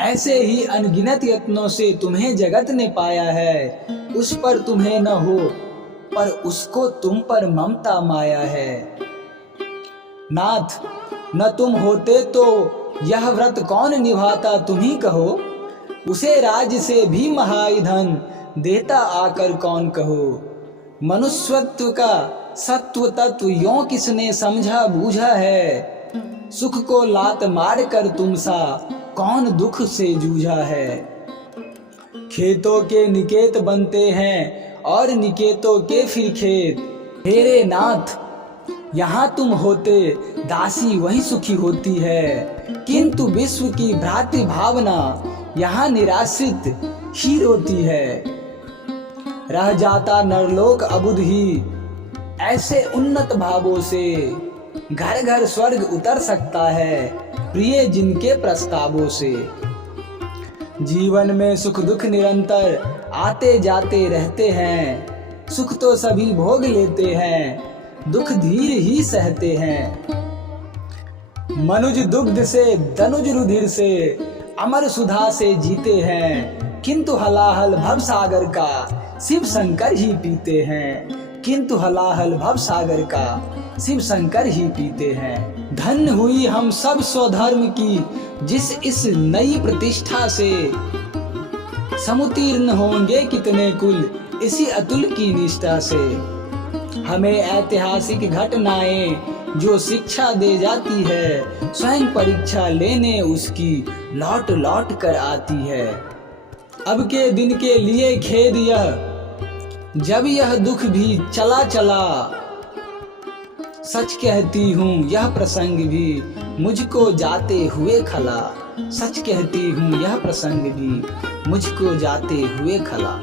ऐसे ही अनगिनत यत्नों से तुम्हें जगत ने पाया है। उस पर तुम्हें न हो, पर उसको तुम पर ममता माया है। नाथ, न तुम होते तो यह व्रत कौन निभाता, तुम ही कहो। उसे राज से भी महाधन देता आकर कौन कहो। मनुष्यत्व का सत्व तत्व यों किसने समझा बूझा है। सुख को लात मार कर तुम सा कौन दुख से जूझा है। खेतों के निकेत बनते हैं और निकेतों के फिर खेत। हेरे नाथ, यहाँ तुम होते दासी वही सुखी होती है। किंतु विश्व की भ्रातृ भावना यहाँ निराश्रित ही रोती है। रह जाता नरलोक अबुध ही ऐसे उन्नत भावों से। घर घर स्वर्ग उतर सकता है प्रिय जिनके प्रस्तावों से। जीवन में सुख दुख निरंतर आते जाते रहते हैं। सुख तो सभी भोग लेते हैं, दुख धीर ही सहते हैं। मनुज दुग्ध से दनुज रुधिर से अमर सुधा से जीते हैं। किंतु हलाहल भवसागर का शिव शंकर ही पीते हैं। किंतु हलाहल भवसागर का शिव शंकर ही पीते हैं। धन्य हुई हम सब स्वधर्म की जिस इस नई प्रतिष्ठा से। समुत्तीर्ण होंगे कितने कुल इसी अतुल की निष्ठा से। हमें ऐतिहासिक घटनाएं जो शिक्षा दे जाती है, स्वयं परीक्षा लेने उसकी लौट लौट कर आती है। अब के दिन के लिए खेद यह, जब यह दुख भी चला चला। सच कहती हूँ यह प्रसंग भी मुझको जाते हुए खला। सच कहती हूँ यह प्रसंग भी मुझको जाते हुए खला।